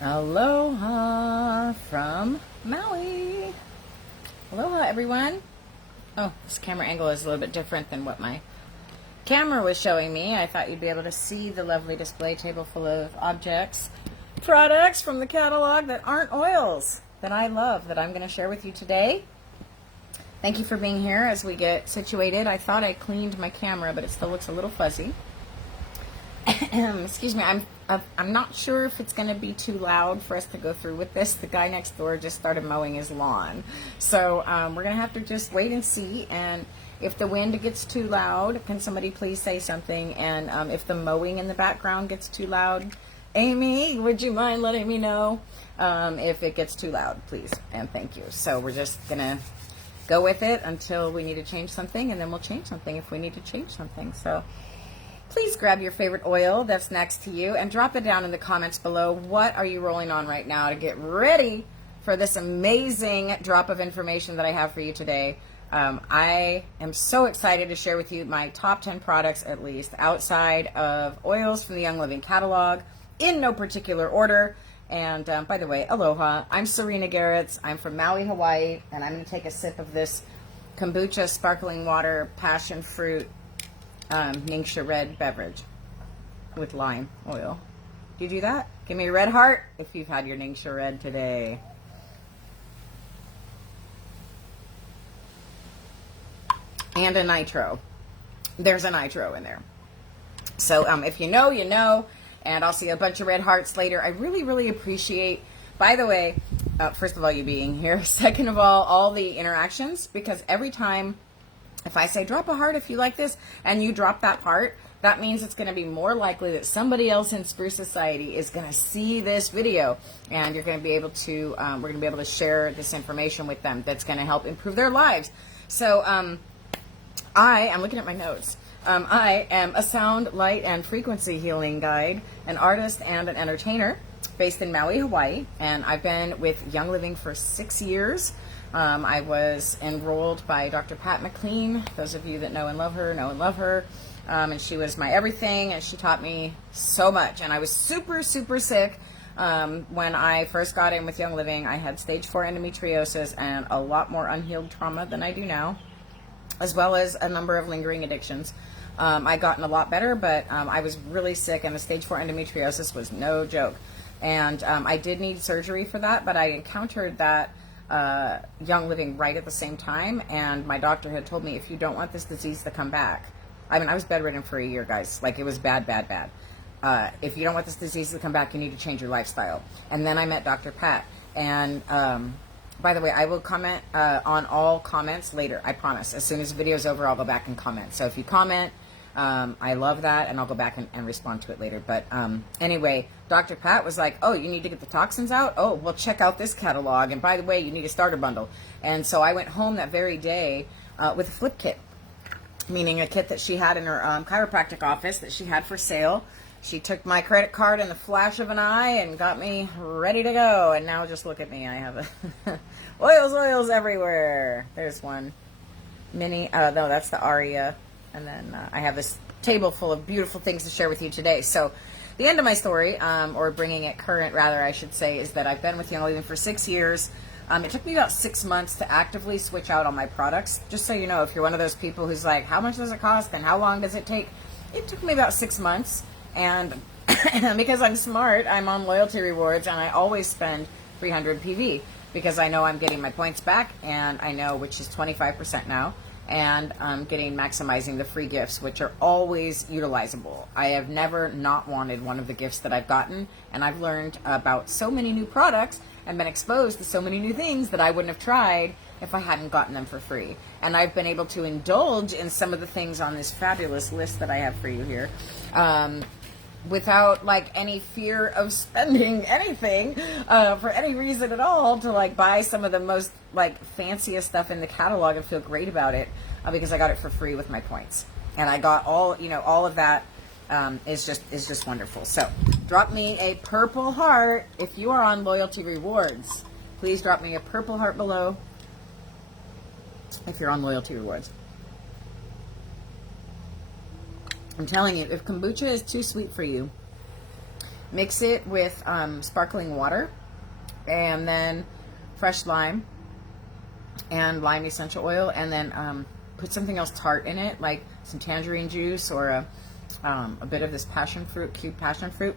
Aloha from Maui. Aloha, everyone. Oh, this camera angle is a little bit different than what my camera was showing me. I thought you'd be able to see the lovely display table full of objects, products from the catalog that aren't oils that I love, that I'm going to share with you today. Thank you for being here as we get situated. I thought I cleaned my camera, but it still looks a little fuzzy. Excuse me, I'm not sure if it's going to be too loud for us to go through with this. The guy next door just started mowing his lawn. So we're going to have to just wait and see. And if the wind gets too loud, can somebody please say something? And if the mowing in the background gets too loud, Amy, would you mind letting me know if it gets too loud, please? And thank you. So we're just going to go with it until we need to change something, and then we'll change something if we need to change something. So please grab your favorite oil that's next to you and drop it down in the comments below. What are you rolling on right now to get ready for this amazing drop of information that I have for you today? I am so excited to share with you my top 10 products, at least, outside of oils from the Young Living catalog, in no particular order. And by the way, aloha. I'm Serena Garretts. I'm from Maui, Hawaii, and I'm going to take a sip of this kombucha sparkling water passion fruit Ningxia red beverage with lime oil. Do you do that? Give me a red heart if you've had your Ningxia red today. And a nitro. There's a nitro in there. So if you know, you know. And I'll see a bunch of red hearts later. I really, really appreciate, by the way, first of all, you being here. Second of all the interactions. Because every time, if I say drop a heart if you like this, and you drop that heart, that means it's going to be more likely that somebody else in Spruce Society is going to see this video, and you're going to be able to, we're going to be able to share this information with them that's going to help improve their lives. So I'm looking at my notes. I am a sound, light, and frequency healing guide, an artist, and an entertainer based in Maui, Hawaii, and I've been with Young Living for 6 years. I was enrolled by Dr. Pat McLean. Those of you that know and love her, know and love her. And she was my everything, and she taught me so much. And I was super, super sick when I first got in with Young Living. I had stage 4 endometriosis and a lot more unhealed trauma than I do now, as well as a number of lingering addictions. I gotten a lot better, but I was really sick, and the stage 4 endometriosis was no joke. And I did need surgery for that, but I encountered that Young Living right at the same time, and my doctor had told me, if you don't want this disease to come back, I mean, I was bedridden for a year, guys. Like, it was bad, bad, bad. If you don't want this disease to come back, you need to change your lifestyle. And then I met Dr. Pat, and by the way, I will comment on all comments later, I promise. As soon as the video's over, I'll go back and comment. So if you comment, I love that, and I'll go back and respond to it later. But anyway, Dr. Pat was like, oh, you need to get the toxins out? Oh, well, check out this catalog. And by the way, you need a starter bundle. And so I went home that very day with a flip kit, meaning a kit that she had in her chiropractic office that she had for sale. She took my credit card in the flash of an eye and got me ready to go. And now just look at me. I have a oils everywhere. There's one. Mini. No, that's the Aria. And then I have this table full of beautiful things to share with you today. So the end of my story, or bringing it current rather, I should say, is that I've been with Young Living for 6 years. It took me about 6 months to actively switch out all my products. Just so you know, if you're one of those people who's like, how much does it cost and how long does it take? It took me about 6 months. And because I'm smart, I'm on loyalty rewards, and I always spend 300 PV because I know I'm getting my points back, and I know, which is 25% now, and I'm maximizing the free gifts, which are always utilizable. I have never not wanted one of the gifts that I've gotten, and I've learned about so many new products and been exposed to so many new things that I wouldn't have tried if I hadn't gotten them for free. And I've been able to indulge in some of the things on this fabulous list that I have for you here, without like any fear of spending anything for any reason at all, to like buy some of the most like fanciest stuff in the catalog and feel great about it because I got it for free with my points. And I got all, you know, all of that is just wonderful. So drop me a purple heart if you are on loyalty rewards. Please drop me a purple heart below if you're on loyalty rewards. I'm telling you, if kombucha is too sweet for you, Mix it with sparkling water, and then fresh lime and lime essential oil, and then put something else tart in it, like some tangerine juice or a bit of this cubed passion fruit.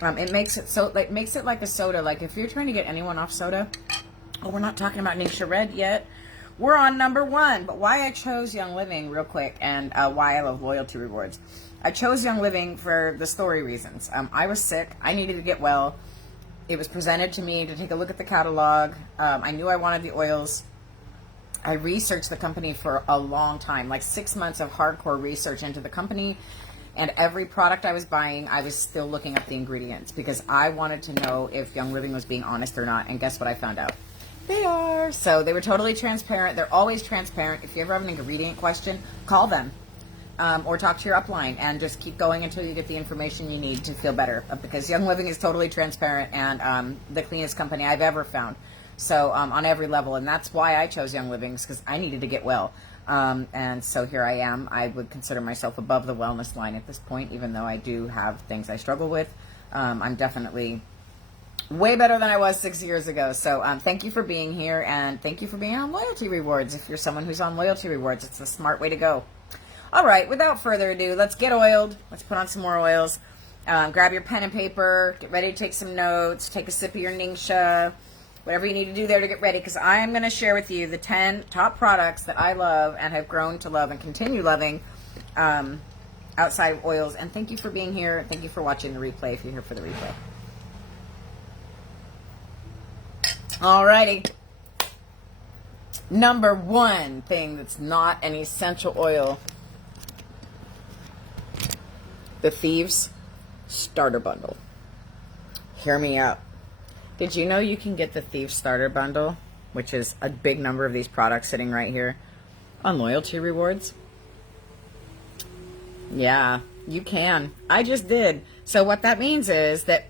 It makes it so, like, makes it like a soda. Like if you're trying to get anyone off soda, oh, we're not talking about Nisha Red yet. We're on number 1. But why I chose Young Living, real quick, and why I love loyalty rewards. I chose Young Living for the story reasons. I was sick. I needed to get well. It was presented to me to take a look at the catalog. I knew I wanted the oils. I researched the company for a long time, like 6 months of hardcore research into the company. And every product I was buying, I was still looking up the ingredients because I wanted to know if Young Living was being honest or not. And guess what I found out? They are. So they were totally transparent. They're always transparent. If you ever have an ingredient question, call them. Or talk to your upline and just keep going until you get the information you need to feel better. Because Young Living is totally transparent and the cleanest company I've ever found. So on every level. And that's why I chose Young Living, because I needed to get well. And so here I am. I would consider myself above the wellness line at this point, even though I do have things I struggle with. I'm definitely way better than I was 6 years ago. So thank you for being here, and thank you for being on Loyalty Rewards. If you're someone who's on Loyalty Rewards, it's a smart way to go. All right, without further ado, let's get oiled. Let's put on some more oils. Grab your pen and paper. Get ready to take some notes. Take a sip of your Ningxia. Whatever you need to do there to get ready, because I am going to share with you the 10 top products that I love and have grown to love and continue loving outside of oils. And thank you for being here. Thank you for watching the replay if you're here for the replay. Alrighty. Number 1 thing that's not an essential oil. The Thieves Starter Bundle. Hear me out. Did you know you can get the Thieves Starter Bundle, which is a big number of these products sitting right here, on Loyalty Rewards? Yeah, you can. I just did. So what that means is that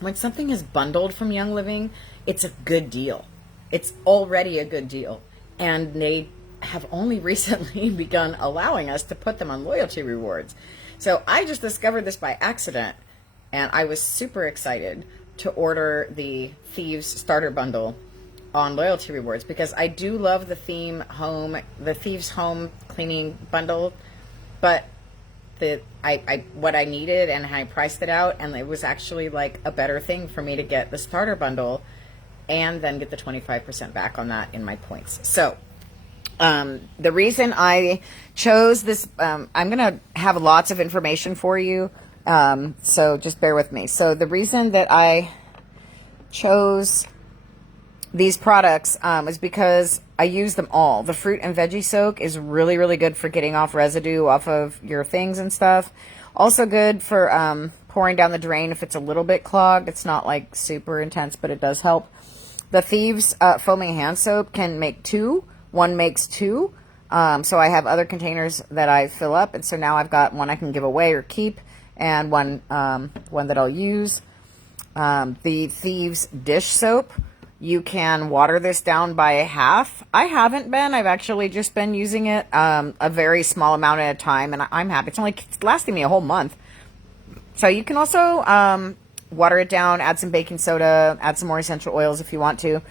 when something is bundled from Young Living, it's a good deal. It's already a good deal. And they have only recently begun allowing us to put them on Loyalty Rewards. So I just discovered this by accident, and I was super excited to order the Thieves Starter Bundle on Loyalty Rewards, because I do love the Thieves Home Cleaning Bundle, but what I needed, and I priced it out, and it was actually like a better thing for me to get the Starter Bundle and then get the 25% back on that in my points. So the reason I chose this, I'm going to have lots of information for you, so just bear with me. So the reason that I chose these products is because I use them all. The fruit and veggie soak is really, really good for getting off residue off of your things and stuff. Also good for pouring down the drain if it's a little bit clogged. It's not like super intense, but it does help. The Thieves foaming hand soap can make 2. One makes 2. So I have other containers that I fill up, and so now I've got one I can give away or keep, and one that I'll use. The Thieves dish soap, you can water this down by half. I haven't been. I've actually just been using it a very small amount at a time, and I'm happy. It's lasting me a whole month. So you can also water it down, add some baking soda, add some more essential oils if you want to.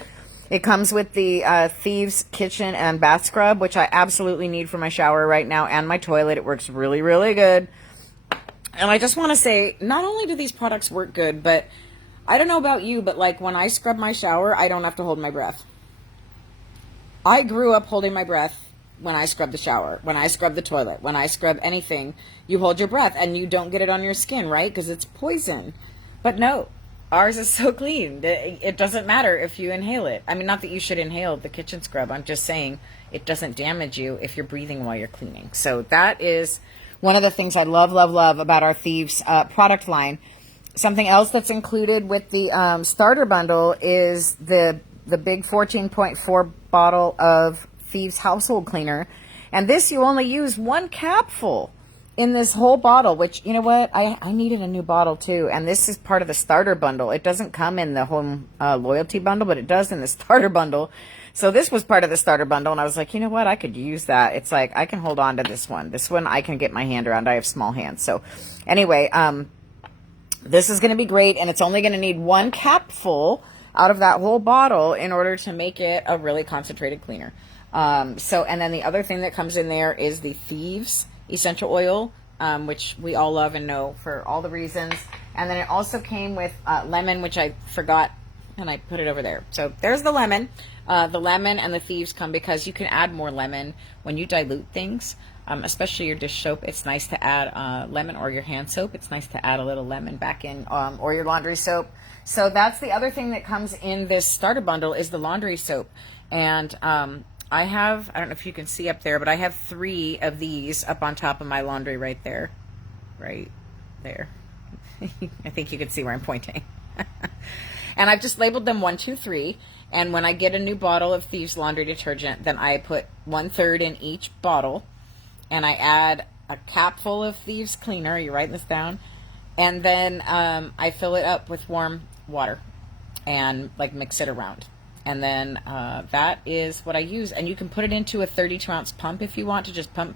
It comes with the Thieves Kitchen and Bath Scrub, which I absolutely need for my shower right now and my toilet. It works really, really good. And I just want to say, not only do these products work good, but I don't know about you, but like when I scrub my shower, I don't have to hold my breath. I grew up holding my breath when I scrub the shower, when I scrub the toilet, when I scrub anything. You hold your breath and you don't get it on your skin, right? Because it's poison. But no, ours is so clean. It doesn't matter if you inhale it. I mean, not that you should inhale the kitchen scrub. I'm just saying it doesn't damage you if you're breathing while you're cleaning. So that is one of the things I love, love, love about our Thieves product line. Something else that's included with the starter bundle is the big 14.4 bottle of Thieves household cleaner. And this, you only use 1 capful in this whole bottle, which, you know what, I needed a new bottle too. And this is part of the starter bundle. It doesn't come in the home loyalty bundle, but it does in the starter bundle. So this was part of the starter bundle, and I was like, you know what, I could use that. It's like, I can hold on to this one. This one I can get my hand around. I have small hands. So anyway, This is going to be great, and it's only going to need 1 capful out of that whole bottle in order to make it a really concentrated cleaner. And then the other thing that comes in there is the Thieves essential oil, which we all love and know for all the reasons. And then it also came with lemon, which I forgot, and I put it over there. So there's the lemon. The lemon and the Thieves come because you can add more lemon when you dilute things, especially your dish soap. It's nice to add lemon, or your hand soap. It's nice to add a little lemon back in, or your laundry soap. So that's the other thing that comes in this starter bundle is the laundry soap. And I don't know if you can see up there, but I have 3 of these up on top of my laundry right there. Right there. I think you can see where I'm pointing. And I've just labeled them 1, 2, 3. And when I get a new bottle of Thieves laundry detergent, then I put 1/3 in each bottle. And I add a capful of Thieves cleaner. Are you writing this down? And then I fill it up with warm water and like mix it around. And then that is what I use. And you can put it into a 32-ounce pump if you want to just pump.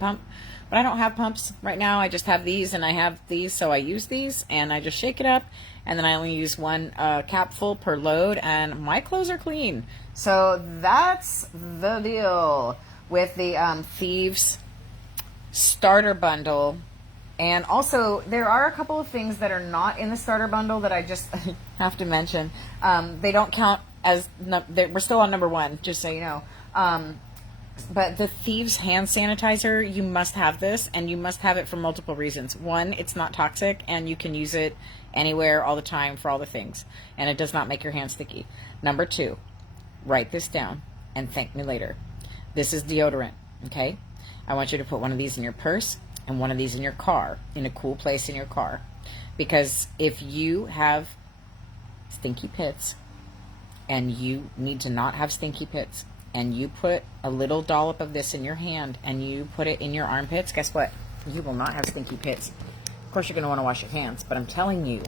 But I don't have pumps right now. I just have these, and I have these, so I use these. And I just shake it up. And then I only use 1 capful per load. And my clothes are clean. So that's the deal with the Thieves starter bundle. And also, there are a couple of things that are not in the starter bundle that I just have to mention. They don't count as, we're still on number 1, just so you know. But the Thieves hand sanitizer, you must have this, and you must have it for multiple reasons. 1, it's not toxic, and you can use it anywhere, all the time, for all the things. And it does not make your hands sticky. Number 2, write this down and thank me later. This is deodorant, okay? I want you to put one of these in your purse and one of these in your car, in a cool place in your car. Because if you have stinky pits, and you need to not have stinky pits, and you put a little dollop of this in your hand, and you put it in your armpits, guess what? You will not have stinky pits. Of course, you're going to want to wash your hands, but I'm telling you,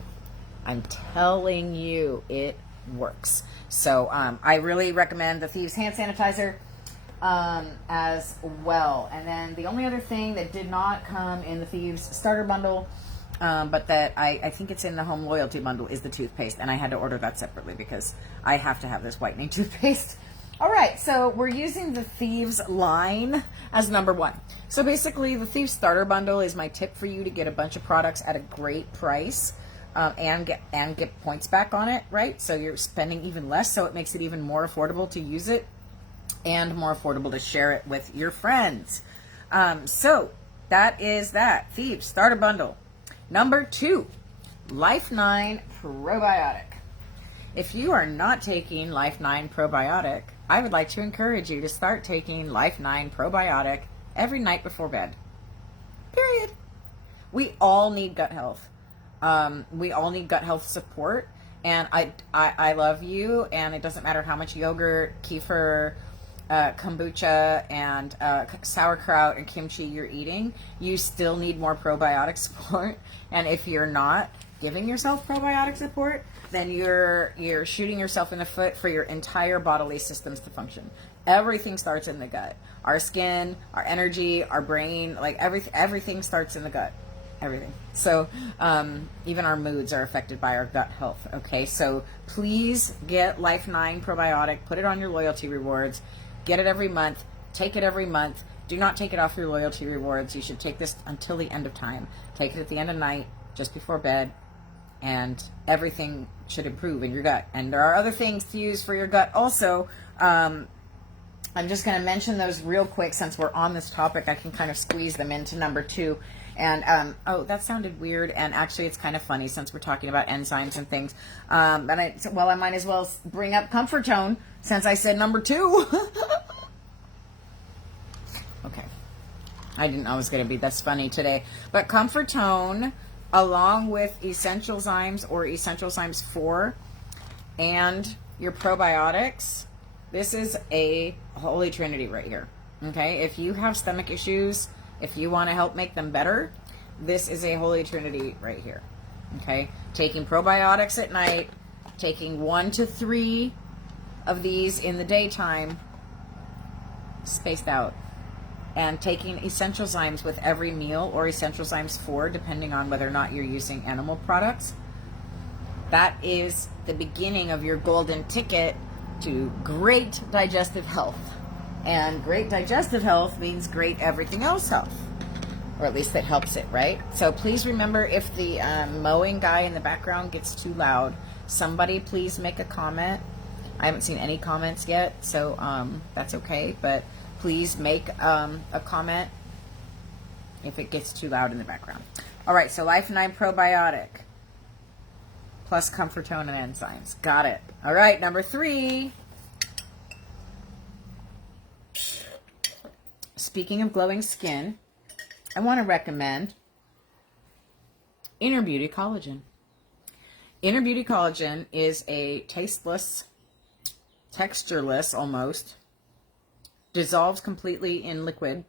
it works. So I really recommend the Thieves hand sanitizer as well. And then the only other thing that did not come in the Thieves starter bundle, but that I think it's in the home loyalty bundle, is the toothpaste. And I had to order that separately because I have to have this whitening toothpaste. All right, so we're using the Thieves line as number 1. So basically, the Thieves starter bundle is my tip for you to get a bunch of products at a great price, and get points back on it, right? So you're spending even less, so it makes it even more affordable to use it and more affordable to share it with your friends. So that is that Thieves starter bundle. Number 2, Life 9 probiotic. If you are not taking Life 9 probiotic, I would like to encourage you to start taking Life 9 probiotic every night before bed. Period. We all need gut health. We all need gut health support. And I love you, and it doesn't matter how much yogurt, kefir, kombucha, and sauerkraut and kimchi you're eating, you still need more probiotic support. And if you're not giving yourself probiotic support, then you're shooting yourself in the foot for your entire bodily systems to function. Everything starts in the gut. Our skin, our energy, our brain, like everything starts in the gut. Everything. So even our moods are affected by our gut health. Okay, so please get Life 9 probiotic. Put it on your loyalty rewards. Get it every month. Take it every month. Do not take it off your loyalty rewards. You should take this until the end of time. Take it at the end of night, just before bed, and everything should improve in your gut. And there are other things to use for your gut also. I'm just going to mention those real quick since we're on this topic. I can kind of squeeze them into number 2. And, oh, that sounded weird. And actually, it's kind of funny since we're talking about enzymes and things. I might as well bring up Comfort Tone since I said number 2. Okay. I didn't know it was going to be this funny today. But Comfort Tone, along with Essential Zymes or Essential Zymes 4 and your probiotics, this is a holy trinity right here. Okay? If you have stomach issues, if you want to help make them better, this is a holy trinity right here. Okay? Taking probiotics at night, taking 1 to 3 of these in the daytime, spaced out, and taking Essential Zymes with every meal, or Essential Zymes 4, depending on whether or not you're using animal products. That is the beginning of your golden ticket to great digestive health. And great digestive health means great everything else health. Or at least that helps it, right? So please remember, if the mowing guy in the background gets too loud, somebody please make a comment. I haven't seen any comments yet, so that's okay. But please make a comment if it gets too loud in the background. All right, so Life 9 Probiotic plus Comfortone and enzymes. Got it. All right, number 3. Speaking of glowing skin, I want to recommend Inner Beauty Collagen. Inner Beauty Collagen is a tasteless, textureless almost, dissolves completely in liquid,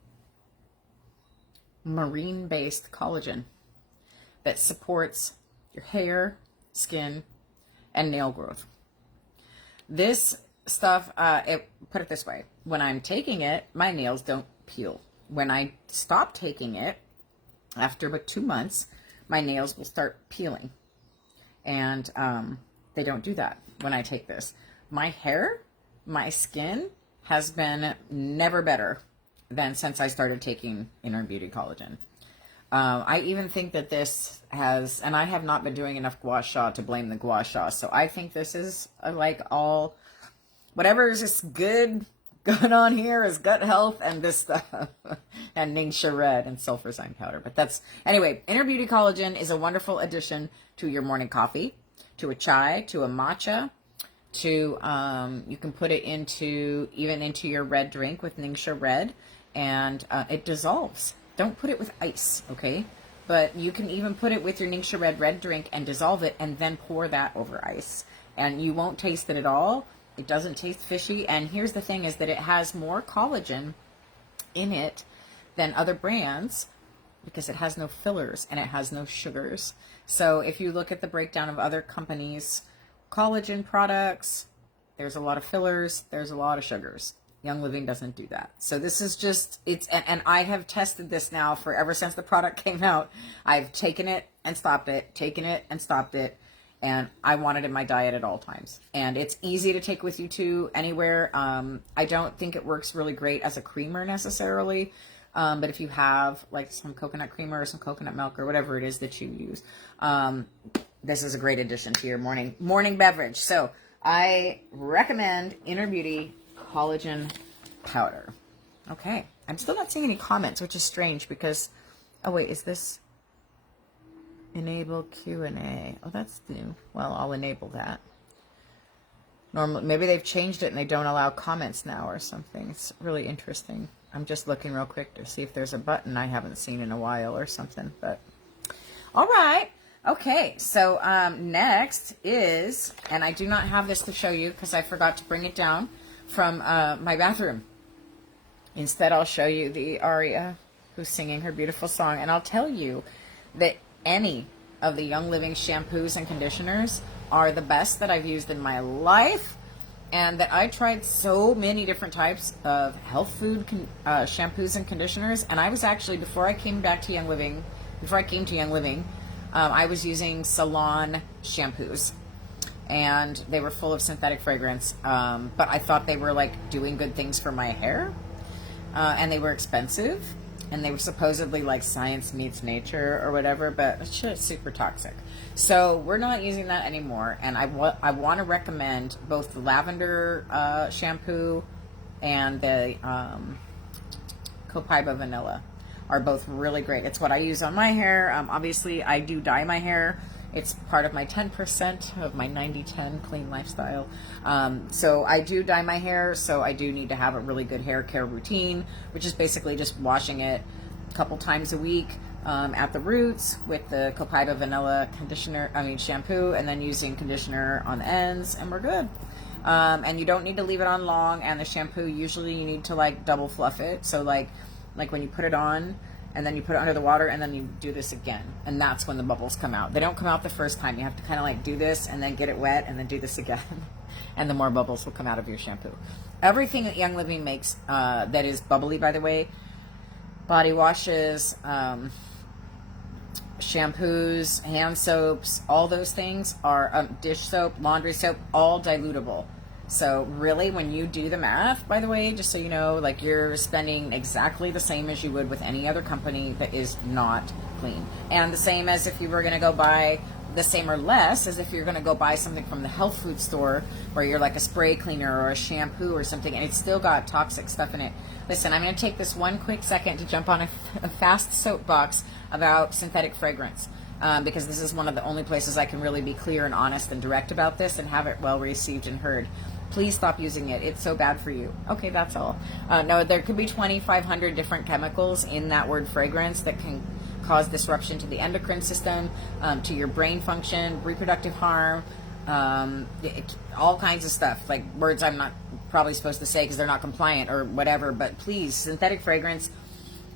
marine-based collagen that supports your hair, skin, and nail growth. This stuff, put it this way, when I'm taking it, my nails don't peel. When I stop taking it, after about 2 months, my nails will start peeling. And they don't do that when I take this. My hair, my skin has been never better than since I started taking Inner Beauty Collagen. I even think that this has, and I have not been doing enough gua sha to blame the gua sha, so I think this is like all, whatever is just good going on here is gut health and this stuff, and Ningxia Red and sulfurzyme powder. But that's, anyway, Inner Beauty Collagen is a wonderful addition to your morning coffee, to a chai, to a matcha, to, you can put it into, even into your red drink with Ningxia Red, and it dissolves. Don't put it with ice, okay? But you can even put it with your Ningxia Red drink and dissolve it and then pour that over ice. And you won't taste it at all. It doesn't taste fishy. And here's the thing, is that it has more collagen in it than other brands because it has no fillers and it has no sugars. So if you look at the breakdown of other companies' collagen products, there's a lot of fillers, there's a lot of sugars. Young Living doesn't do that. So this is just, it's, and I have tested this now for ever since the product came out. I've taken it and stopped it, taken it and stopped it, and I want it in my diet at all times. And it's easy to take with you too, anywhere. I don't think it works really great as a creamer necessarily, but if you have like some coconut creamer or some coconut milk or whatever it is that you use, this is a great addition to your morning beverage. So I recommend Inner Beauty Collagen powder. Okay, I'm still not seeing any comments, which is strange because, oh wait, is this enable Q&A? Oh, that's new. Well, I'll enable that. Normally, maybe they've changed it and they don't allow comments now or something. It's really interesting. I'm just looking real quick to see if there's a button I haven't seen in a while or something, but all right. Okay, so next is, and I do not have this to show you because I forgot to bring it down from my bathroom. Instead, I'll show you the aria who's singing her beautiful song, and I'll tell you that any of the Young Living shampoos and conditioners are the best that I've used in my life, and that I tried so many different types of health food shampoos and conditioners. And I was actually, before I came to Young Living, I was using salon shampoos, and they were full of synthetic fragrance, but I thought they were like doing good things for my hair, and they were expensive, and they were supposedly like science meets nature or whatever, but it's just super toxic. So we're not using that anymore, and I want to recommend both the lavender shampoo and the Copaiba vanilla are both really great. It's what I use on my hair. Obviously, I do dye my hair. It's part of my 10% of my 90-10 clean lifestyle. So I do dye my hair, so I do need to have a really good hair care routine, which is basically just washing it a couple times a week at the roots with the Copaiba vanilla shampoo, and then using conditioner on the ends, and we're good. And you don't need to leave it on long, and the shampoo, usually you need to like double fluff it. So like when you put it on, and then you put it under the water, and then you do this again, and that's when the bubbles come out. They don't come out the first time. You have to kind of like do this and then get it wet and then do this again, and the more bubbles will come out of your shampoo. Everything that Young Living makes that is bubbly, by the way, body washes, shampoos, hand soaps, all those things are dish soap, laundry soap, all dilutable. So really, when you do the math, by the way, just so you know, like you're spending exactly the same as you would with any other company that is not clean. And the same as if you were going to go buy, the same or less as if you're going to go buy something from the health food store where you're like a spray cleaner or a shampoo or something and it's still got toxic stuff in it. Listen, I'm going to take this one quick second to jump on a fast soapbox about synthetic fragrance. Because this is one of the only places I can really be clear and honest and direct about this and have it well received and heard. Please stop using it. It's so bad for you. Okay, that's all. No, there could be 2,500 different chemicals in that word fragrance that can cause disruption to the endocrine system, to your brain function, reproductive harm, all kinds of stuff. Like words I'm not probably supposed to say because they're not compliant or whatever. But please, synthetic fragrance,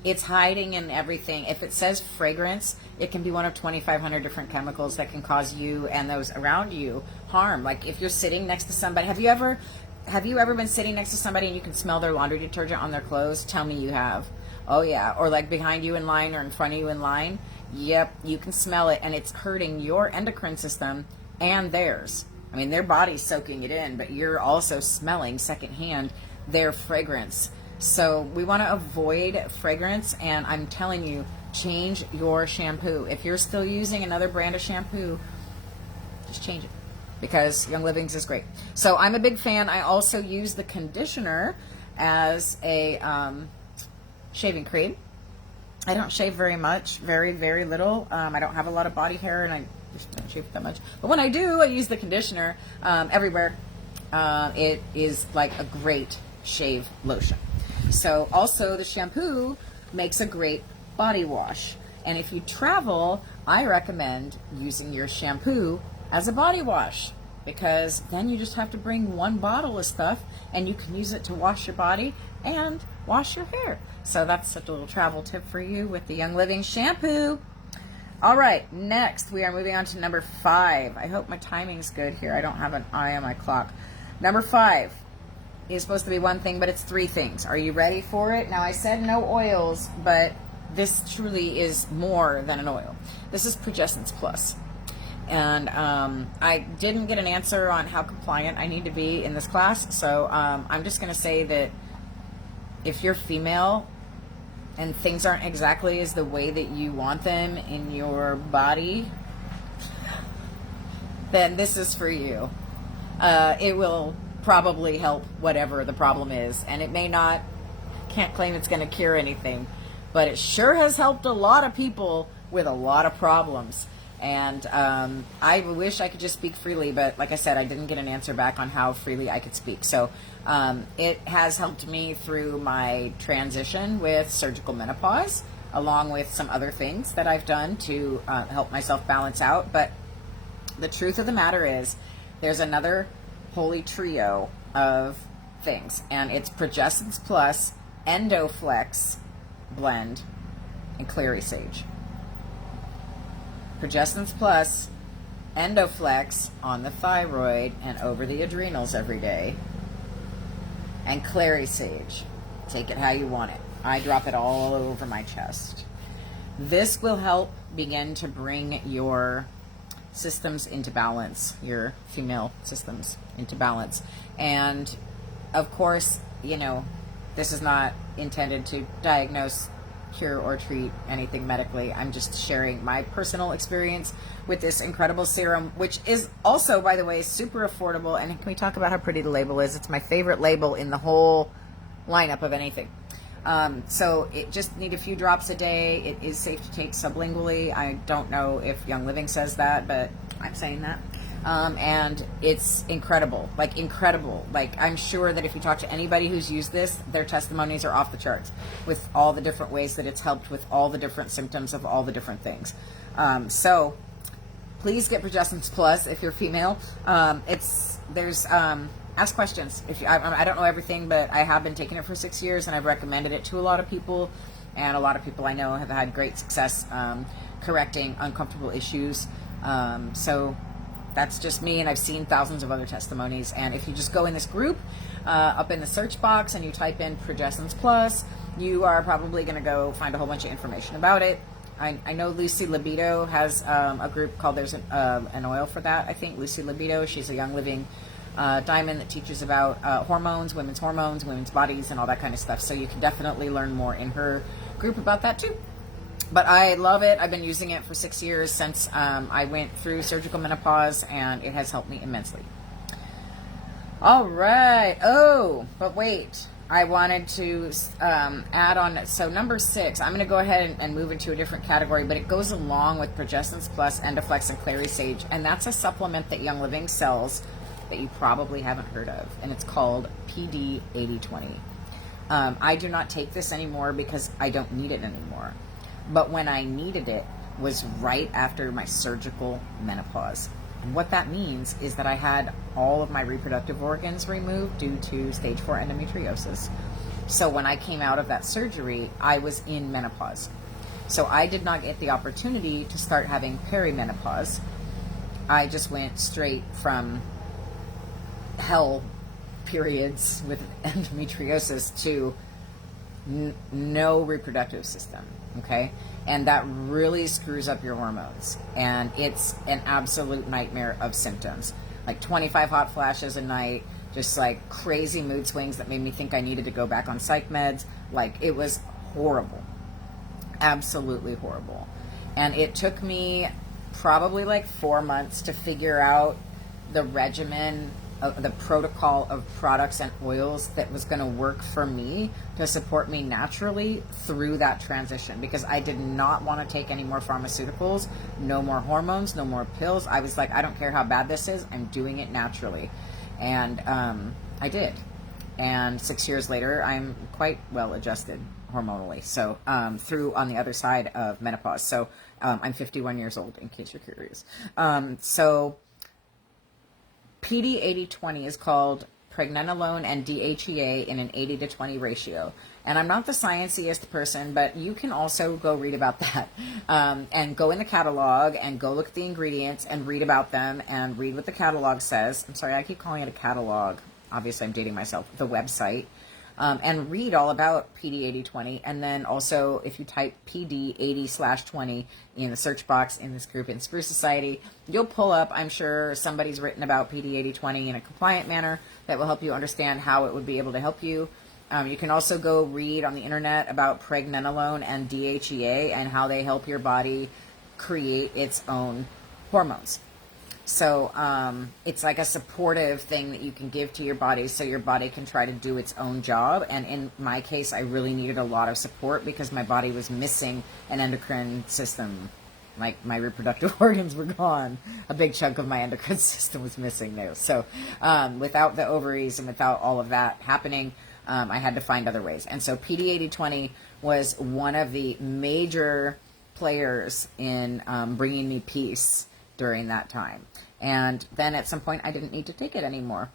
it's hiding in everything. If it says fragrance, it can be one of 2,500 different chemicals that can cause you and those around you harm. Like if you're sitting next to somebody, have you ever been sitting next to somebody and you can smell their laundry detergent on their clothes? Tell me you have. Oh yeah. Or like behind you in line or in front of you in line. Yep, you can smell it and it's hurting your endocrine system and theirs. I mean, their body's soaking it in, but you're also smelling secondhand their fragrance. So we want to avoid fragrance, and I'm telling you, change your shampoo. If you're still using another brand of shampoo, just change it because Young Living's is great. So I'm a big fan. I also use the conditioner as a shaving cream. I don't shave very much, very, very little. I don't have a lot of body hair, and I just don't shave that much. But when I do, I use the conditioner everywhere. It is like a great shave lotion. So also the shampoo makes a great body wash. And if you travel, I recommend using your shampoo as a body wash because then you just have to bring one bottle of stuff and you can use it to wash your body and wash your hair. So that's a little travel tip for you with the Young Living shampoo. All right, next we are moving on to number 5. I hope my timing's good here. I don't have an eye on my clock. Number 5. Is supposed to be one thing, but it's 3 things. Are you ready for it? Now, I said no oils, but this truly is more than an oil. This is Progessence Plus. And I didn't get an answer on how compliant I need to be in this class, so I'm just going to say that if you're female and things aren't exactly as the way that you want them in your body, then this is for you. It will probably help whatever the problem is, and it may not, can't claim it's going to cure anything, but it sure has helped a lot of people with a lot of problems. And I wish I could just speak freely, but like I said, I didn't get an answer back on how freely I could speak. So it has helped me through my transition with surgical menopause, along with some other things that I've done to help myself balance out. But the truth of the matter is there's another holy trio of things, and it's Progessence Plus, Endoflex blend, and Clary Sage. Progessence Plus, Endoflex on the thyroid and over the adrenals every day, and Clary Sage. Take it how you want it. I drop it all over my chest. This will help begin to bring your systems into balance, your female systems into balance. And of course, you know, this is not intended to diagnose, cure, or treat anything medically. I'm just sharing my personal experience with this incredible serum, which is also, by the way, super affordable. And can we talk about how pretty the label is? It's my favorite label in the whole lineup of anything. So it just need a few drops a day. It is safe to take sublingually. I don't know if Young Living says that, but I'm saying that. And it's incredible, like incredible. Like I'm sure that if you talk to anybody who's used this, their testimonies are off the charts with all the different ways that it's helped with all the different symptoms of all the different things. So please get Progessence Plus if you're female. Ask questions. I don't know everything, but I have been taking it for 6 years, and I've recommended it to a lot of people, and a lot of people I know have had great success correcting uncomfortable issues. So that's just me, and I've seen thousands of other testimonies. And if you just go in this group, up in the search box, and you type in Progessence Plus, you are probably going to go find a whole bunch of information about it. I know Lucy Libido has a group called, there's an oil for that, I think. Lucy Libido, she's a Young Living diamond that teaches about hormones, women's bodies, and all that kind of stuff. So you can definitely learn more in her group about that too. But I love it. I've been using it for 6 years since I went through surgical menopause, and it has helped me immensely. All right. Oh, but wait. I wanted to add on. So number 6, I'm going to go ahead and move into a different category, but it goes along with Progestins Plus, Endoflex, and Clary Sage. And that's a supplement that Young Living sells that you probably haven't heard of. And it's called PD 8020. I do not take this anymore because I don't need it anymore. But when I needed it was right after my surgical menopause. And what that means is that I had all of my reproductive organs removed due to stage 4 endometriosis. So when I came out of that surgery, I was in menopause. So I did not get the opportunity to start having perimenopause. I just went straight from hell periods with endometriosis to no reproductive system. Okay, and that really screws up your hormones, and it's an absolute nightmare of symptoms, like 25 hot flashes a night, just like crazy mood swings that made me think I needed to go back on psych meds. Like, it was horrible, absolutely horrible. And it took me probably like 4 months to figure out the regimen, the protocol of products and oils that was going to work for me to support me naturally through that transition, because I did not want to take any more pharmaceuticals, no more hormones, no more pills. I was like, I don't care how bad this is, I'm doing it naturally. And I did. And 6 years later, I'm quite well adjusted hormonally. So through on the other side of menopause. So I'm 51 years old, in case you're curious. So PD 8020 is called pregnenolone and DHEA in an 80-20 ratio. And I'm not the scienciest person, but you can also go read about that and go in the catalog and go look at the ingredients and read about them and read what the catalog says. I'm sorry, I keep calling it a catalog. Obviously, I'm dating myself. The website. And read all about PD 8020. And then also, if you type PD 80/20 in the search box in this group in Spruce Society, you'll pull up, I'm sure somebody's written about PD 8020 in a compliant manner that will help you understand how it would be able to help you. You can also go read on the internet about pregnenolone and DHEA and how they help your body create its own hormones. So it's like a supportive thing that you can give to your body so your body can try to do its own job. And in my case, I really needed a lot of support because my body was missing an endocrine system. Like, my reproductive organs were gone. A big chunk of my endocrine system was missing there. So without the ovaries and without all of that happening, I had to find other ways. And so PD 8020 was one of the major players in bringing me peace during that time. And then at some point I didn't need to take it anymore.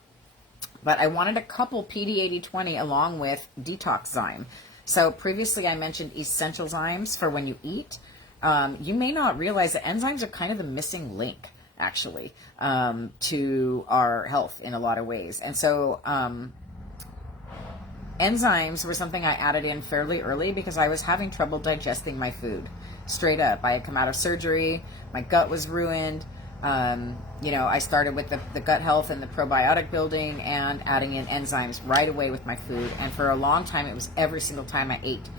But I wanted to couple PD 8020 along with Detoxzyme. So previously I mentioned essential zymes for when you eat. You may not realize that enzymes are kind of the missing link, actually, to our health in a lot of ways. And so enzymes were something I added in fairly early because I was having trouble digesting my food. Straight up. I had come out of surgery. My gut was ruined. I started with the gut health and the probiotic building and adding in enzymes right away with my food. And for a long time, it was every single time I ate.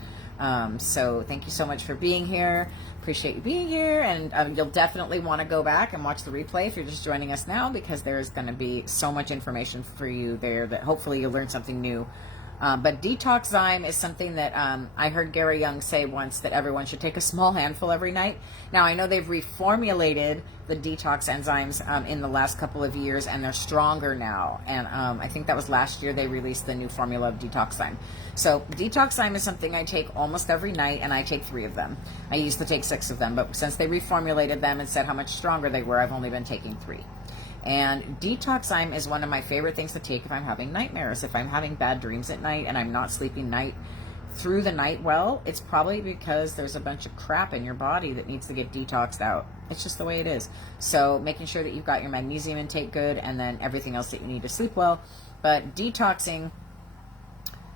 So thank you so much for being here. Appreciate you being here. And you'll definitely want to go back and watch the replay if you're just joining us now, because there's going to be so much information for you there that hopefully you'll learn something new. But Detoxzyme is something that I heard Gary Young say once, that everyone should take a small handful every night. Now, I know they've reformulated the detox enzymes in the last couple of years, and they're stronger now. And I think that was last year they released the new formula of Detoxzyme. So Detoxzyme is something I take almost every night, and I take 3 of them. I used to take 6 of them, but since they reformulated them and said how much stronger they were, I've only been taking 3. And Detoxzyme is one of my favorite things to take if I'm having nightmares. If I'm having bad dreams at night and I'm not sleeping through the night well, it's probably because there's a bunch of crap in your body that needs to get detoxed out. It's just the way it is. So making sure that you've got your magnesium intake good, and then everything else that you need to sleep well. But detoxing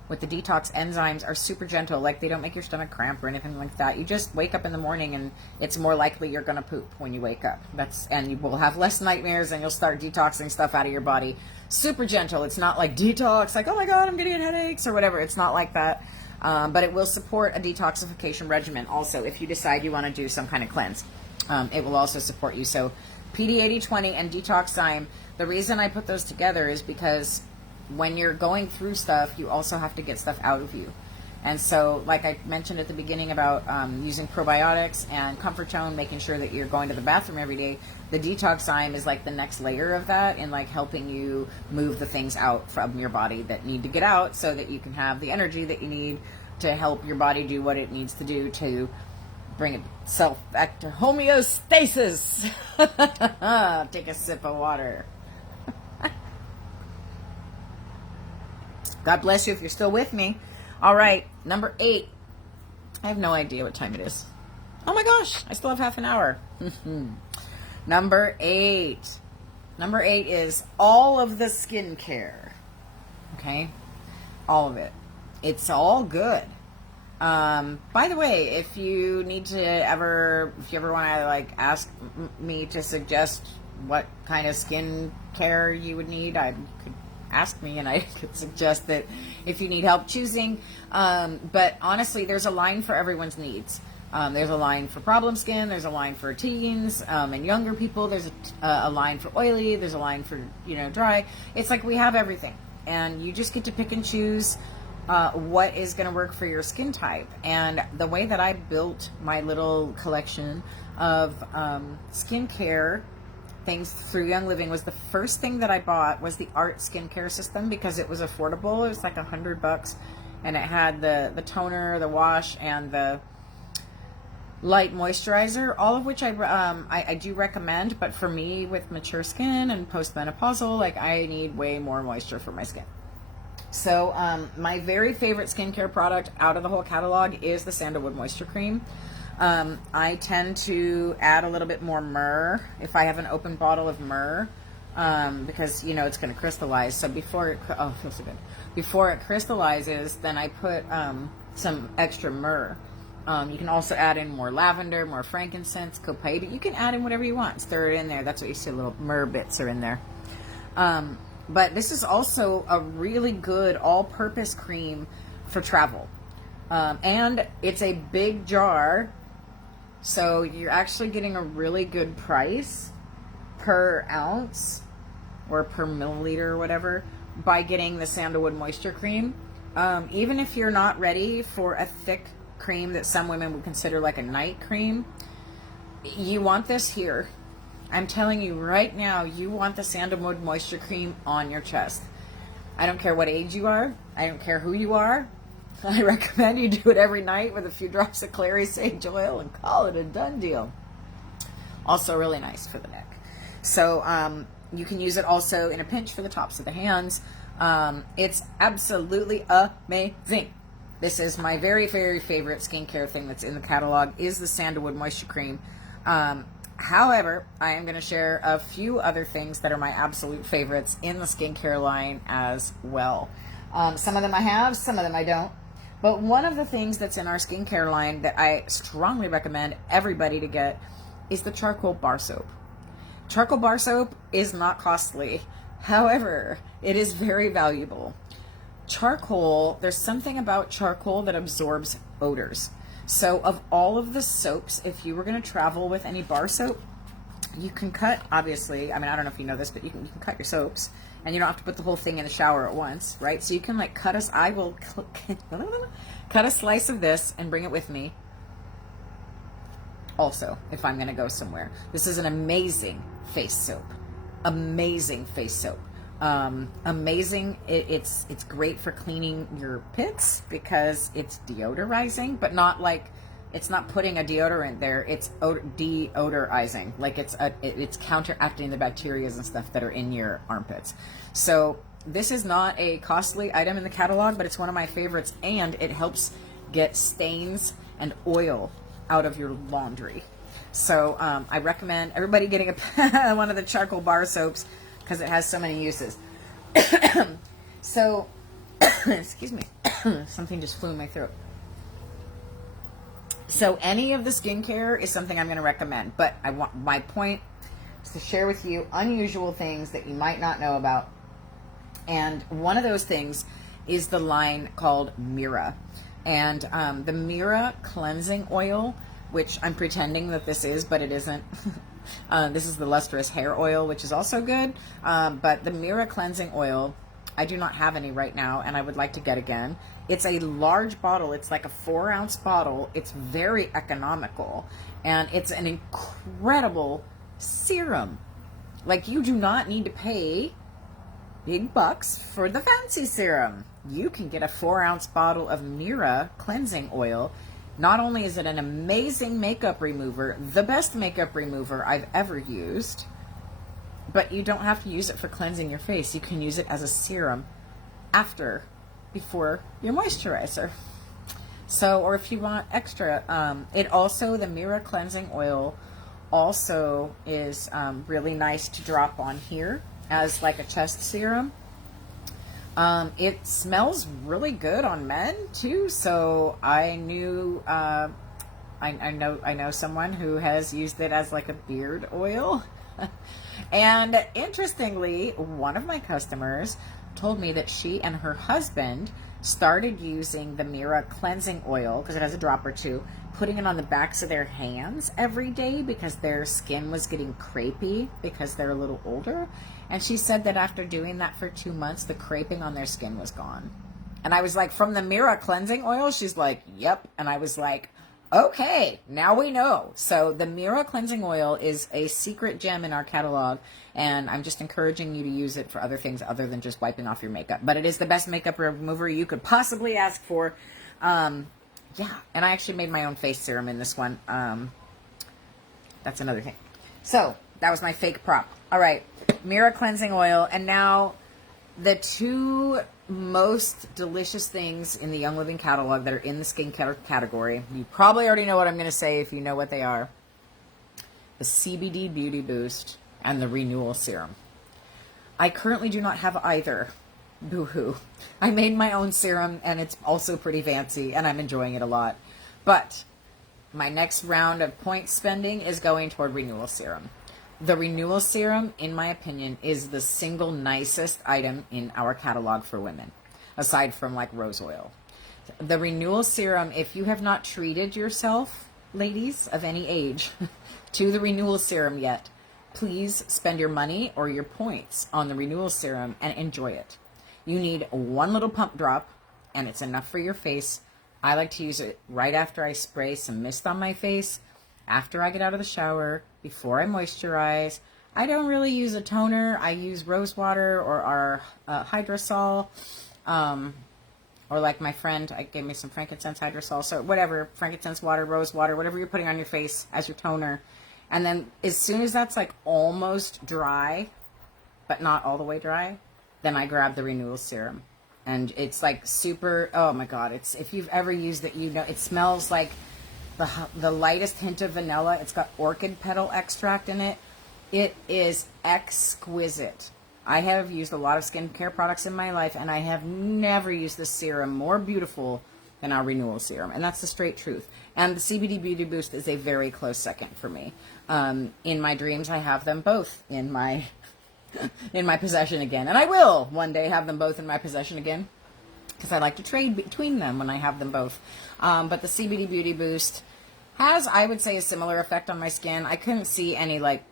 with the detox enzymes are super gentle. Like, they don't make your stomach cramp or anything like that. You just wake up in the morning and it's more likely you're going to poop when you wake up. And you will have less nightmares, and you'll start detoxing stuff out of your body. Super gentle. It's not like detox, like, oh my God, I'm getting headaches or whatever. It's not like that. But it will support a detoxification regimen also if you decide you want to do some kind of cleanse. It will also support you. So PD8020 and Detoxzyme, the reason I put those together is because when you're going through stuff, you also have to get stuff out of you. And so, like I mentioned at the beginning about using probiotics and comfort tone, making sure that you're going to the bathroom every day, the Detoxzyme is like the next layer of that, in like helping you move the things out from your body that need to get out so that you can have the energy that you need to help your body do what it needs to do to bring itself back to homeostasis. Take a sip of water. God bless you if you're still with me. All right, number 8. I have no idea what time it is. Oh my gosh, I still have half an hour. Number 8. Number 8 is all of the skincare. Okay? All of it. It's all good. By the way, if you need to if you ever want to like ask me to suggest what kind of skincare you would need, I could ask me and I could suggest that if you need help choosing. But honestly, there's a line for everyone's needs. There's a line for problem skin. There's a line for teens and younger people. There's a line for oily. There's a line for, dry. It's like we have everything. And you just get to pick and choose what is going to work for your skin type. And the way that I built my little collection of skincare things through Young Living was the first thing that I bought was the Art skincare system because it was affordable. It was like $100 and it had the toner, the wash, and the light moisturizer, all of which I do recommend. But for me, with mature skin and postmenopausal, like, I need way more moisture for my skin. So my very favorite skincare product out of the whole catalog is the Sandalwood Moisture Cream. I tend to add a little bit more myrrh if I have an open bottle of myrrh, because it's going to crystallize. So before it feels so good. Before it crystallizes, then I put some extra myrrh. You can also add in more lavender, more frankincense, copaiba. You can add in whatever you want. Stir it in there. That's what you see. Little myrrh bits are in there. But this is also a really good all-purpose cream for travel. And it's a big jar, so you're actually getting a really good price per ounce or per milliliter or whatever by getting the Sandalwood Moisture Cream. Even if you're not ready for a thick cream that some women would consider like a night cream, you want this here. I'm telling you right now, you want the Sandalwood Moisture Cream on your chest. I don't care what age you are. I don't care who you are. I recommend you do it every night with a few drops of clary sage oil and call it a done deal. Also really nice for the neck. So you can use it also in a pinch for the tops of the hands. It's absolutely amazing. This is my very, very favorite skincare thing that's in the catalog is the Sandalwood Moisture Cream. However, I am going to share a few other things that are my absolute favorites in the skincare line as well. Some of them I have, some of them I don't. But one of the things that's in our skincare line that I strongly recommend everybody to get is the charcoal bar soap. Charcoal bar soap is not costly. However, it is very valuable. Charcoal, there's something about charcoal that absorbs odors. So of all of the soaps, if you were going to travel with any bar soap, you can cut, obviously, I don't know if you know this, but you can cut your soaps, and you don't have to put the whole thing in the shower at once, right? So you can like cut a slice of this and bring it with me. Also, if I'm going to go somewhere. This is an amazing face soap. Amazing face soap. Amazing. It's great for cleaning your pits because it's deodorizing, but not like it's not putting a deodorant there. It's deodorizing. Like it's counteracting the bacteria and stuff that are in your armpits. So this is not a costly item in the catalog, but it's one of my favorites, and it helps get stains and oil out of your laundry. So I recommend everybody getting one of the charcoal bar soaps because it has so many uses. So Excuse me. Something just flew in my throat. So any of the skincare is something I'm going to recommend. But my point is to share with you unusual things that you might not know about. And one of those things is the line called Mira. And the Mira cleansing oil, which I'm pretending that this is, but it isn't. This is the lustrous hair oil, which is also good. But the Mira cleansing oil, I do not have any right now, and I would like to get again. It's a large bottle. It's like a 4-ounce bottle. It's very economical, and it's an incredible serum. Like, you do not need to pay big bucks for the fancy serum. You can get a 4-ounce bottle of Mira cleansing oil. Not only is it an amazing makeup remover, the best makeup remover I've ever used, but you don't have to use it for cleansing your face. You can use it as a serum before your moisturizer. So, or if you want extra, the Mira cleansing oil also is really nice to drop on here as like a chest serum. It smells really good on men too. So I knew, I know someone who has used it as like a beard oil. And interestingly, one of my customers told me that she and her husband started using the Mira cleansing oil, because it has a drop or two, putting it on the backs of their hands every day because their skin was getting crepey because they're a little older. And she said that after doing that for 2 months, the creping on their skin was gone. And I was like, from the Mira cleansing oil? She's like, yep. And I was like, okay, now we know. So the Mira cleansing oil is a secret gem in our catalog, and I'm just encouraging you to use it for other things other than just wiping off your makeup. But it is the best makeup remover you could possibly ask for. Yeah, and I actually made my own face serum in this one. That's another thing. So that was my fake prop. All right, Mira cleansing oil, and now the two most delicious things in the Young Living catalog that are in the skincare category. You probably already know what I'm going to say if you know what they are. The CBD Beauty Boost and the Renewal Serum. I currently do not have either. Boo-hoo. I made my own serum, and it's also pretty fancy, and I'm enjoying it a lot. But my next round of point spending is going toward Renewal Serum. The Renewal Serum, in my opinion, is the single nicest item in our catalog for women, aside from like rose oil. The Renewal Serum, if you have not treated yourself, ladies of any age, to the Renewal Serum yet, please spend your money or your points on the Renewal Serum and enjoy it. You need one little pump drop, and it's enough for your face. I like to use it right after I spray some mist on my face, after I get out of the shower, before I moisturize. I don't really use a toner. I use rose water or our hydrosol, or like my friend gave me some frankincense hydrosol. So whatever, frankincense water, rose water, whatever you're putting on your face as your toner. And then as soon as that's like almost dry, but not all the way dry, then I grab the Renewal Serum. And it's like super, oh my God, it's, if you've ever used it, you know, it smells like the lightest hint of vanilla. It's got orchid petal extract in it. It is exquisite. I have used a lot of skincare products in my life, and I have never used this serum more beautiful than our Renewal Serum. And that's the straight truth. And the CBD Beauty Boost is a very close second for me. In my dreams, I have them both in my in my possession again. And I will one day have them both in my possession again, because I like to trade between them when I have them both. But the CBD Beauty Boost has, I would say, a similar effect on my skin. I couldn't see any like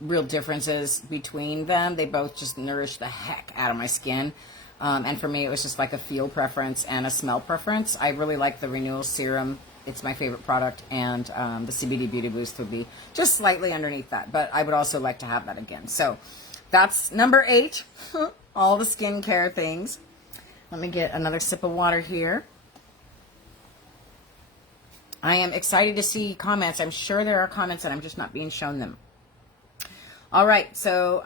real differences between them. They both just nourish the heck out of my skin. And for me, it was just like a feel preference and a smell preference. I really like the Renewal Serum. It's my favorite product. And the CBD Beauty Boost would be just slightly underneath that. But I would also like to have that again. So that's number 8. All the skincare things. Let me get another sip of water here. I am excited to see comments. I'm sure there are comments and I'm just not being shown them. All right. So,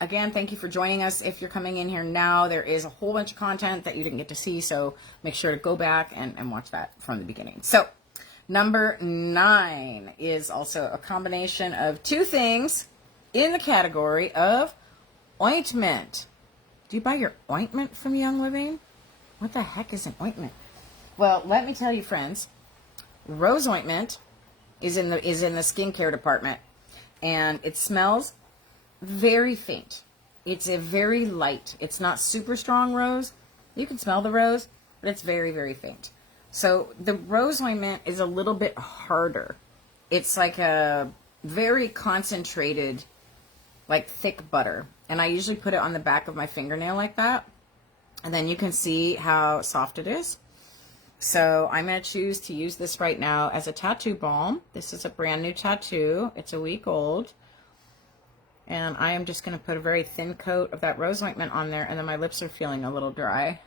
again, thank you for joining us. If you're coming in here now, there is a whole bunch of content that you didn't get to see. So make sure to go back and watch that from the beginning. So number 9 is also a combination of 2 things in the category of ointment. Do you buy your ointment from Young Living? What the heck is an ointment? Well, let me tell you, friends, rose ointment is in the skincare department, and it smells very faint. It's a very light. It's not super strong rose. You can smell the rose, but it's very, very faint. So the rose ointment is a little bit harder. It's like a very concentrated, like thick butter. And I usually put it on the back of my fingernail like that. And then you can see how soft it is. So I'm going to choose to use this right now as a tattoo balm. This is a brand new tattoo. It's a week old. And I am just going to put a very thin coat of that rose ointment on there. And then my lips are feeling a little dry.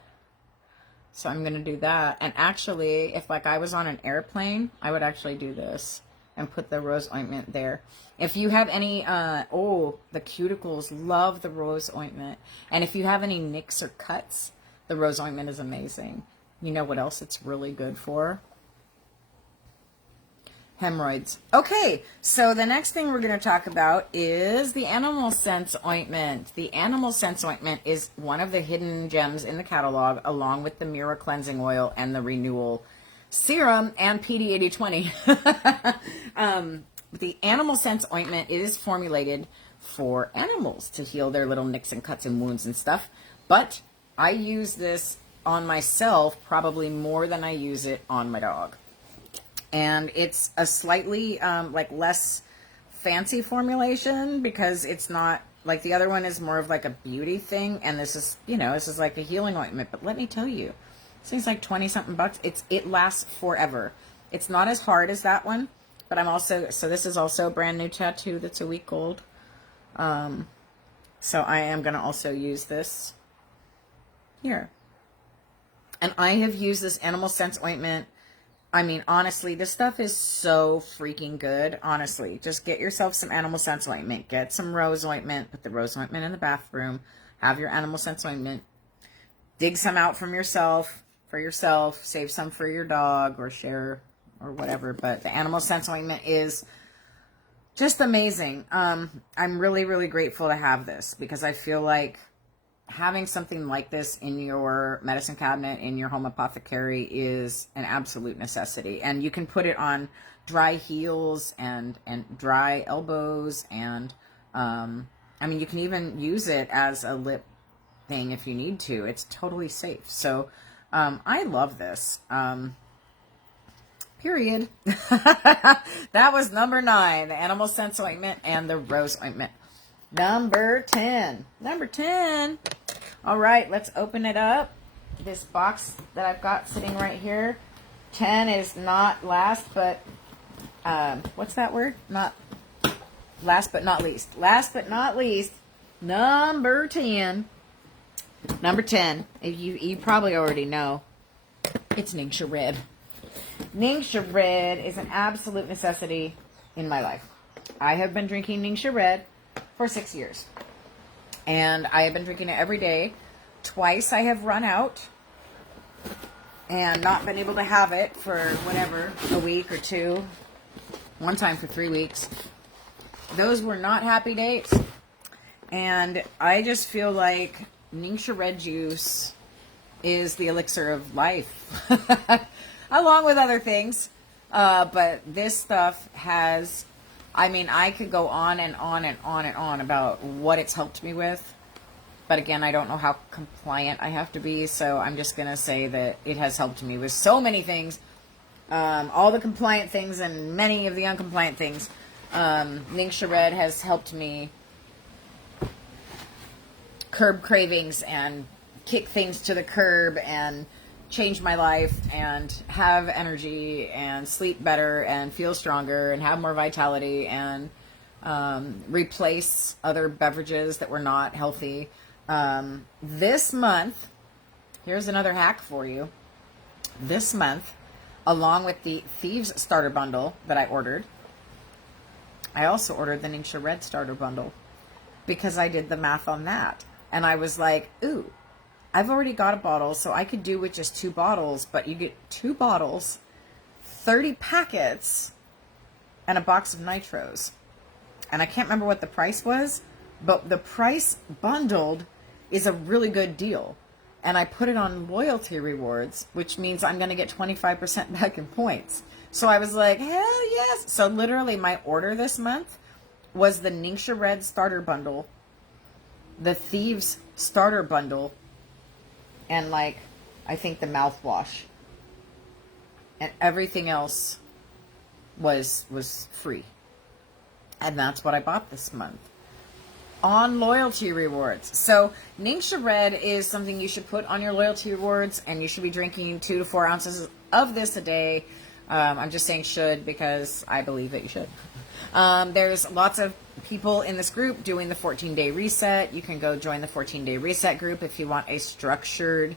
So I'm going to do that. And actually, if like I was on an airplane, I would actually do this and put the rose ointment there. If you have any, the cuticles love the rose ointment. And if you have any nicks or cuts, the rose ointment is amazing. You know what else it's really good for? Hemorrhoids. Okay, so the next thing we're going to talk about is the Animal Sense ointment. The Animal Sense ointment is one of the hidden gems in the catalog, along with the Mira cleansing oil and the Renewal serum and PD8020. The Animal Sense ointment is formulated for animals to heal their little nicks and cuts and wounds and stuff, but I use this on myself probably more than I use it on my dog. And it's a slightly like less fancy formulation because it's not like the other one is more of like a beauty thing, and this is, you know, this is like a healing ointment. But let me tell you, this thing's like 20 something bucks. It lasts forever. It's not as hard as that one, but so this is also a brand new tattoo that's a week old. So I am gonna also use this here, and I have used this Animal Sense ointment. I mean, honestly, this stuff is so freaking good. Honestly, just get yourself some Animal Sense ointment. Get some rose ointment. Put the rose ointment in the bathroom. Have your Animal Sense ointment. Dig some out from yourself, for yourself. Save some for your dog or share or whatever. But the Animal Sense ointment is just amazing. I'm really, really grateful to have this because I feel like having something like this in your medicine cabinet, in your home apothecary, is an absolute necessity. And you can put it on dry heels and dry elbows. And, I mean, you can even use it as a lip thing if you need to. It's totally safe. So, I love this. Period. That was number 9, the Animal Sense ointment and the rose ointment. Number 10. Number 10. All right, let's open it up. This box that I've got sitting right here. 10 is not last, but what's that word? Not last, but not least. Last, but not least. Number 10. Number 10. You probably already know. It's Ningxia Red. Ningxia Red is an absolute necessity in my life. I have been drinking Ningxia Red for 6 years. And I have been drinking it every day. Twice I have run out and not been able to have it for whatever, a week or two. One time for 3 weeks. Those were not happy days. And I just feel like Ningxia Red juice is the elixir of life. Along with other things. But this stuff has... I mean, I could go on and on and on and on about what it's helped me with. But again, I don't know how compliant I have to be. So I'm just going to say that it has helped me with so many things. All the compliant things and many of the uncompliant things. Ningxia Red has helped me curb cravings and kick things to the curb and change my life and have energy and sleep better and feel stronger and have more vitality and replace other beverages that were not healthy. This month, here's another hack for you. This month, along with the Thieves Starter Bundle that I ordered, I also ordered the Ningxia Red Starter Bundle because I did the math on that. And I was like, ooh, I've already got a bottle, so I could do with just 2 bottles, but you get 2 bottles, 30 packets, and a box of nitros. And I can't remember what the price was, but the price bundled is a really good deal. and I put it on loyalty rewards, which means I'm going to get 25% back in points. So I was like, hell yes. So literally my order this month was the Ningxia Red starter bundle, the Thieves starter bundle, and like, I think the mouthwash. And everything else was free. And that's what I bought this month on loyalty rewards. So Ningxia Red is something you should put on your loyalty rewards, and you should be drinking 2 to 4 ounces of this a day. I'm just saying should because I believe that you should. There's lots of people in this group doing the 14-day reset. You can go join the 14-day reset group if you want a structured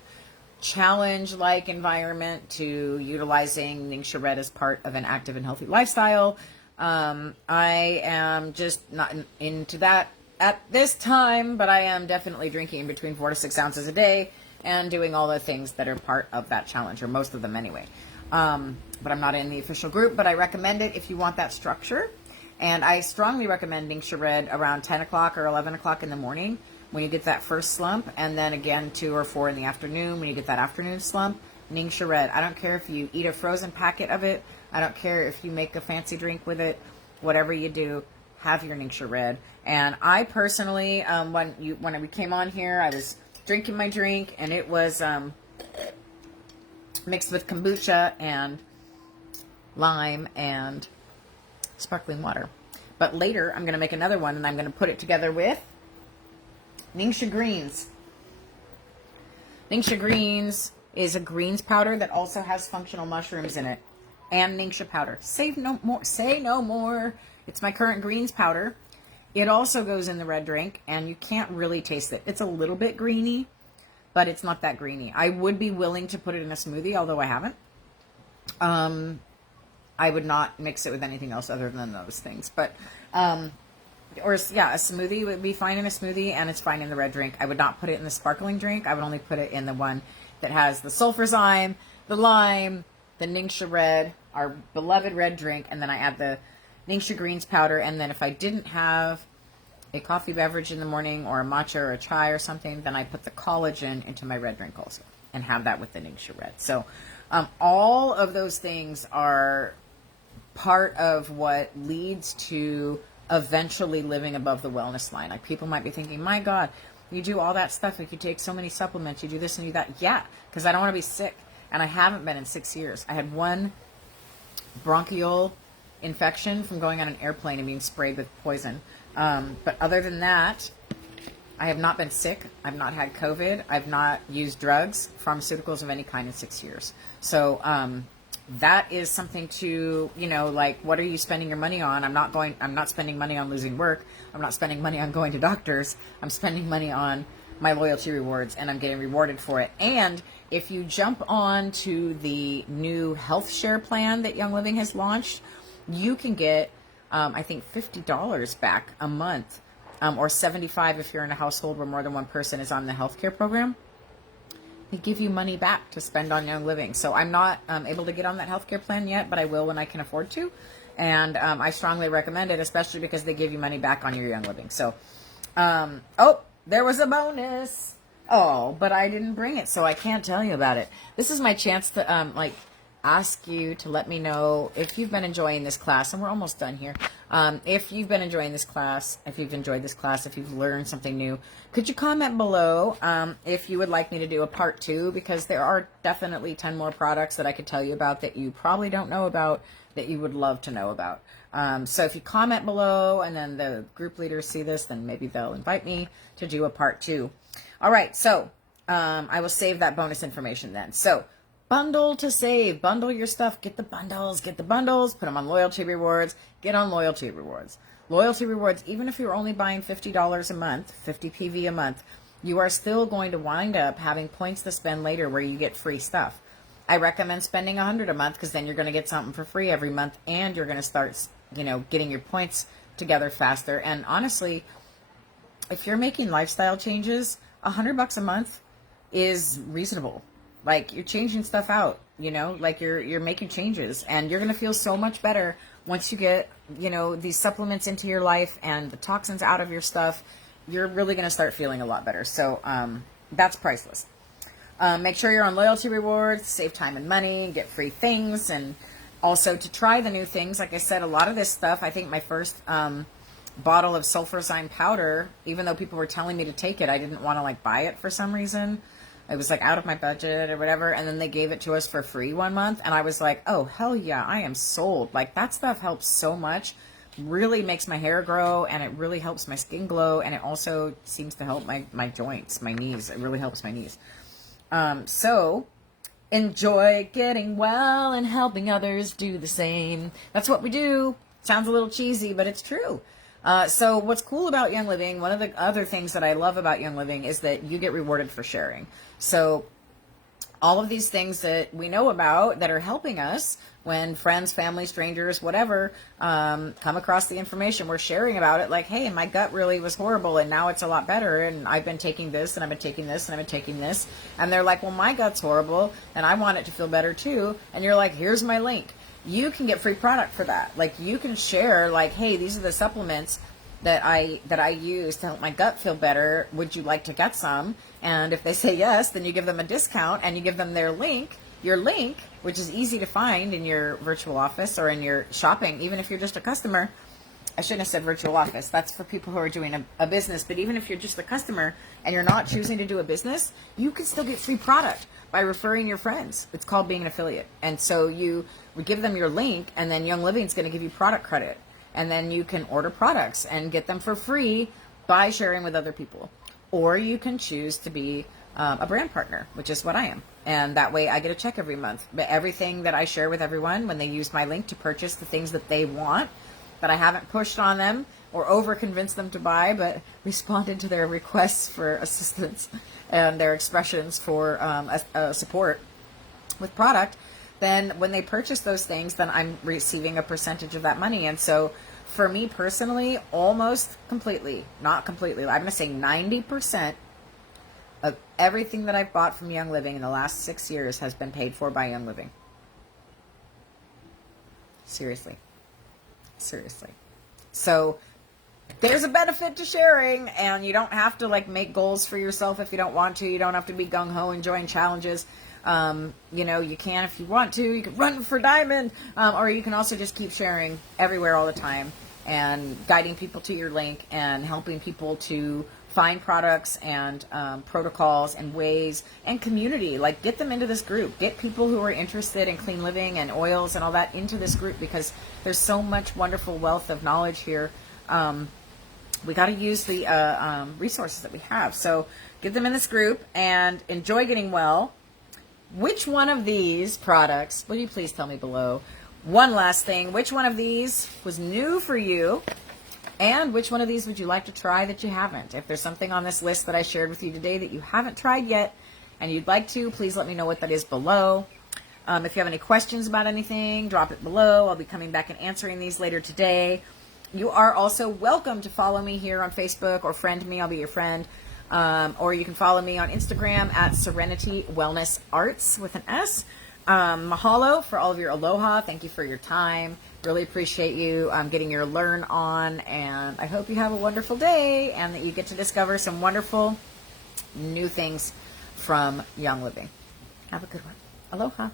challenge-like environment to utilizing Ningxia Red as part of an active and healthy lifestyle. I am just not into that at this time, but I am definitely drinking between 4 to 6 ounces a day and doing all the things that are part of that challenge, or most of them anyway. But I'm not in the official group, but I recommend it if you want that structure. And I strongly recommend Ningxia Red around 10 o'clock or 11 o'clock in the morning when you get that first slump, and then again 2 or 4 in the afternoon when you get that afternoon slump. Ningxia Red. I don't care if you eat a frozen packet of it. I don't care if you make a fancy drink with it. Whatever you do, have your Ningxia Red. And I personally, when we came on here, I was drinking my drink, and it was mixed with kombucha and lime and sparkling water. But later, I'm going to make another one, and I'm going to put it together with Ningxia Greens. Ningxia Greens is a greens powder that also has functional mushrooms in it, and Ningxia powder. Say no more. It's my current greens powder. It also goes in the red drink, and you can't really taste it. It's a little bit greeny, but it's not that greeny. I would be willing to put it in a smoothie, although I haven't. I would not mix it with anything else other than those things. But, a smoothie would be fine in a smoothie, and it's fine in the red drink. I would not put it in the sparkling drink. I would only put it in the one that has the sulfurzyme, the lime, the Ningxia Red, our beloved red drink, and then I add the Ningxia Greens powder. And then if I didn't have a coffee beverage in the morning or a matcha or a chai or something, then I put the collagen into my red drink also and have that with the Ningxia Red. So all of those things are part of what leads to eventually living above the wellness line. Like, people might be thinking, my God, you do all that stuff. Like, you take so many supplements, you do this and you do that. Yeah, because I don't want to be sick. And I haven't been in 6 years. I had one bronchial infection from going on an airplane and being sprayed with poison. But other than that, I have not been sick. I've not had COVID. I've not used drugs, pharmaceuticals of any kind in 6 years. So that is something to, like, what are you spending your money on? I'm not spending money on losing work. I'm not spending money on going to doctors. I'm spending money on my loyalty rewards, and I'm getting rewarded for it. And if you jump on to the new health share plan that Young Living has launched, you can get, I think, $50 back a month, or $75 if you're in a household where more than one person is on the healthcare program. They give you money back to spend on Young Living. So I'm not able to get on that healthcare plan yet, but I will when I can afford to. And I strongly recommend it, especially because they give you money back on your Young Living. So, there was a bonus. Oh, but I didn't bring it, so I can't tell you about it. This is my chance to, ask you to let me know if you've been enjoying this class, and we're almost done here. If you've been enjoying this class, if you've enjoyed this class, if you've learned something new, could you comment below if you would like me to do a part 2, because there are definitely 10 more products that I could tell you about that you probably don't know about that you would love to know about. So if you comment below and then the group leaders see this, then maybe they'll invite me to do a part 2. All right, so I will save that bonus information then. So bundle to save, bundle your stuff, get the bundles, put them on loyalty rewards, get on loyalty rewards. Loyalty rewards, even if you're only buying $50 a month, 50 PV a month, you are still going to wind up having points to spend later where you get free stuff. I recommend spending $100 a month, because then you're going to get something for free every month, and you're going to start, getting your points together faster. And honestly, if you're making lifestyle changes, $100 a month is reasonable. Like, you're changing stuff out, like you're making changes, and you're going to feel so much better once you get, these supplements into your life and the toxins out of your stuff. You're really going to start feeling a lot better. So, that's priceless. Make sure you're on loyalty rewards, save time and money, get free things, and also to try the new things. Like I said, a lot of this stuff, I think my first bottle of sulfurazine powder, even though people were telling me to take it, I didn't want to like buy it for some reason. It was like out of my budget or whatever. And then they gave it to us for free 1 month. And I was like, oh, hell yeah, I am sold. Like that stuff helps so much. Really makes my hair grow, and it really helps my skin glow. And it also seems to help my joints, my knees. It really helps my knees. So enjoy getting well and helping others do the same. That's what we do. Sounds a little cheesy, but it's true. So what's cool about Young Living, one of the other things that I love about Young Living is that you get rewarded for sharing. So all of these things that we know about that are helping us when friends, family, strangers, whatever, come across the information, we're sharing about it. Like, hey, my gut really was horrible and now it's a lot better. And I've been taking this and I've been taking this and I've been taking this. And they're like, well, my gut's horrible and I want it to feel better too. And you're like, here's my link. You can get free product for that. Like you can share like, hey, these are the supplements that I use to help my gut feel better. Would you like to get some? And if they say yes, then you give them a discount and you give them their link, your link, which is easy to find in your virtual office or in your shopping, even if you're just a customer. I shouldn't have said virtual office. That's for people who are doing a business. But even if you're just a customer and you're not choosing to do a business, you can still get free product by referring your friends. It's called being an affiliate. And so you would give them your link, and then Young Living is going to give you product credit. And then you can order products and get them for free by sharing with other people. Or you can choose to be a brand partner, which is what I am. And that way I get a check every month. But everything that I share with everyone, when they use my link to purchase the things that they want, that I haven't pushed on them or over convinced them to buy, but responded to their requests for assistance and their expressions for support with product, then when they purchase those things, then I'm receiving a percentage of that money. And so for me personally, almost completely, not completely, I'm going to say 90% of everything that I've bought from Young Living in the last 6 years has been paid for by Young Living. Seriously. So there's a benefit to sharing, and you don't have to like make goals for yourself if you don't want to. You don't have to be gung-ho and join challenges. You can if you want to. You can run for diamond, or you can also just keep sharing everywhere all the time and guiding people to your link and helping people to find products and protocols and ways and community. Like get them into this group. Get people who are interested in clean living and oils and all that into this group, because there's so much wonderful wealth of knowledge here. We got to use the resources that we have. So get them in this group and enjoy getting well. Which one of these products, will you please tell me below? One last thing, which one of these was new for you? And which one of these would you like to try that you haven't? If there's something on this list that I shared with you today that you haven't tried yet and you'd like to, please let me know what that is below. If you have any questions about anything, drop it below. I'll be coming back and answering these later today. You are also welcome to follow me here on Facebook or friend me. I'll be your friend. Or you can follow me on Instagram at Serenity Wellness Arts with an S. Mahalo for all of your aloha. Thank you for your time. Really appreciate you getting your learn on, and I hope you have a wonderful day and that you get to discover some wonderful new things from Young Living. Have a good one. Aloha.